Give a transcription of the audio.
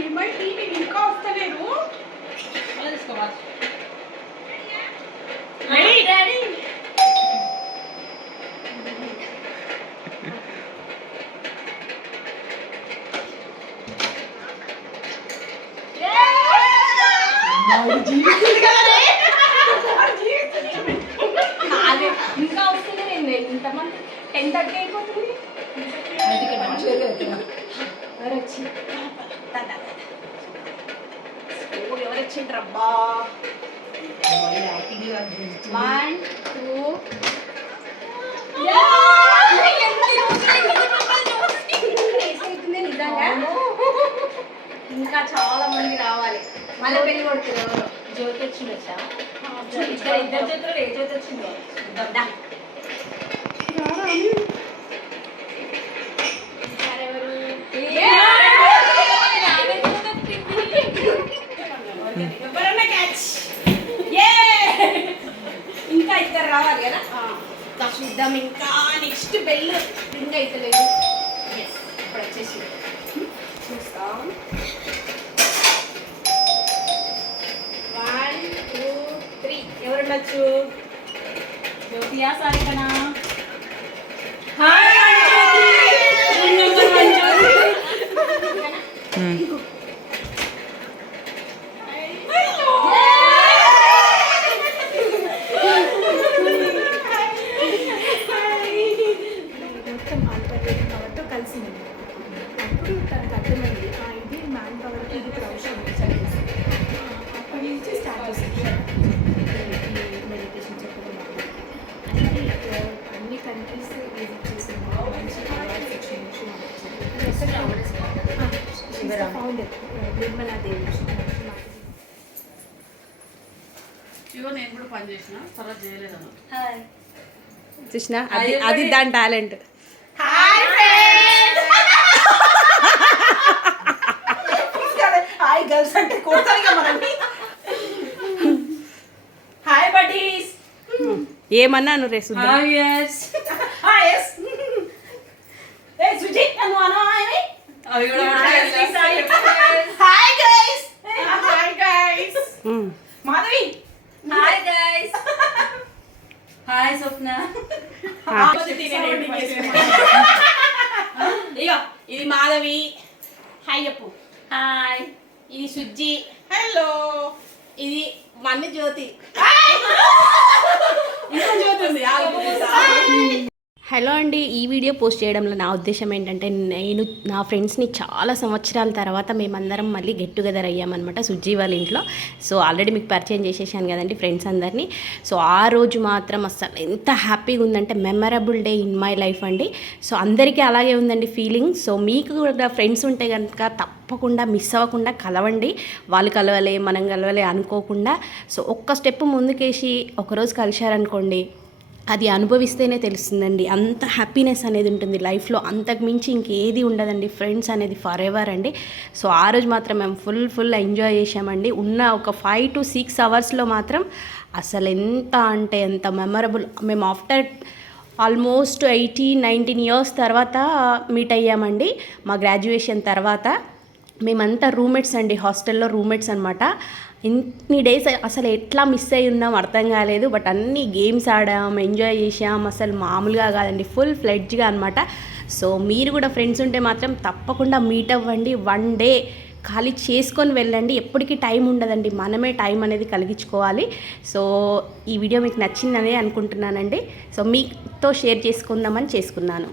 ఏమైంది మీరు ఇంకా వస్తలేరు? అలా తీసుకోవాలి. డాడీ ఇంకా వస్తలేదు ఇంతమంది 10:30 అయిపోతుంది. ఎవరు వచ్చి ఎవరు వచ్చిండ్రబ్బా? 1 2 నిజంగా ఇంకా చాలా మంది రావాలి. మళ్ళీ పెళ్లి కొడుతుంది ఎవరు జ్యోతి వచ్చింది. వచ్చా ఇద్దరు జ్యోతులు ఏ జ్యోతి వచ్చిందో చూద్దాం. ఇంకా ఇద్దరు రావాలి కదా, చూద్దాం. ఇంకా నెక్స్ట్ బెల్ రింగ్ అవుతలేదు. ఇప్పుడు వచ్చేసి చూస్తాం. 1 2 3 ఎవరుండొచ్చు? జ్యోతియా సారికనా? అప్పుడు తనకు అర్థమైంది ఇది మ్యాన్ పవర్కి ఇది ప్రొఫెషన్ అప్పటి నుంచి స్టార్ట్ చేసింది మెడిటేషన్ చెప్పడం. అన్ని కంట్రీస్ విజిట్ చేసింది. మంచి అవార్డ్స్ వచ్చింది. ఫౌండర్ నిర్మలా దేవి. ఇగో నేను కూడా పని చేసిన తర్వాత చేయలేదన్న. చూసిన అది దాని టాలెంట్. హాయ్ గర్ల్స్ అంటే కొడతారు మనల్ని. Hi buddies. ఏమన్నాను రే సుధా? హాయ్ ఏ సుజిత్ నన్ను అనాయి. అవి కూడా hi guys. Hi guys. Madhavi. Hi guys. Hi Swapna. ఇగో ఇది మాధవి. హాయ్ చెప్పు. హాయ్. ఇది సుజ్జి. హలో. ఇది మన్ని జ్యోతి. ఇంకా జ్యోతి ఉంది. హలో అండి, ఈ వీడియో పోస్ట్ చేయడంలో నా ఉద్దేశం ఏంటంటే, నేను నా ఫ్రెండ్స్ని చాలా సంవత్సరాల తర్వాత మేమందరం మళ్ళీ గెట్ టుగెదర్ అయ్యామన్నమాట సుజ్జి వాళ్ళ ఇంట్లో. సో ఆల్రెడీ మీకు పరిచయం చేసేసాను కదండి ఫ్రెండ్స్ అందరినీ. సో ఆ రోజు మాత్రం అసలు ఎంత హ్యాపీగా ఉందంటే memorable day in my life అండి. సో అందరికీ అలాగే ఉందండి ఫీలింగ్. సో మీకు కూడా ఫ్రెండ్స్ ఉంటే కనుక తప్పకుండా మిస్ అవ్వకుండా కలవండి. వాళ్ళు కలవలే మనం కలవలే అనుకోకుండా. సో ఒక్క స్టెప్ ముందుకేసి ఒకరోజు కలిశారనుకోండి, అది అనుభవిస్తేనే తెలుస్తుందండి. అంత హ్యాపీనెస్ అనేది ఉంటుంది లైఫ్లో. అంతకు మించి ఇంకేది ఉండదండి. ఫ్రెండ్స్ అనేది ఫర్ ఎవర్ అండి. సో ఆ రోజు మాత్రం మేము ఫుల్ ఎంజాయ్ చేసామండి. ఉన్న ఒక 5 to 6 అవర్స్లో మాత్రం అసలు ఎంత అంటే ఎంత మెమరబుల్. మేము ఆఫ్టర్ ఆల్మోస్ట్ 18-19 ఇయర్స్ తర్వాత మీట్ అయ్యామండి. మా గ్రాడ్యుయేషన్ తర్వాత మేమంతా రూమ్మేట్స్ అండి, హాస్టల్లో రూమ్మేట్స్ అనమాట. ఇన్ని డేస్ అసలు ఎట్లా మిస్ అయ్యి ఉన్నాం అర్థం కాలేదు. బట్ అన్ని గేమ్స్ ఆడాం, ఎంజాయ్ చేసాం. అసలు మామూలుగా కాదండి, ఫుల్ ఫ్లెడ్జ్గా అనమాట. సో మీరు కూడా ఫ్రెండ్స్ ఉంటే మాత్రం తప్పకుండా మీట్ అవ్వండి. 1 డే ఖాళీ చేసుకొని వెళ్ళండి. ఎప్పటికీ టైం ఉండదండి, మనమే టైం అనేది కలిగించుకోవాలి. సో ఈ వీడియో మీకు నచ్చిందని అనుకుంటున్నానండి. సో మీతో షేర్ చేసుకుందామని చేసుకున్నాను.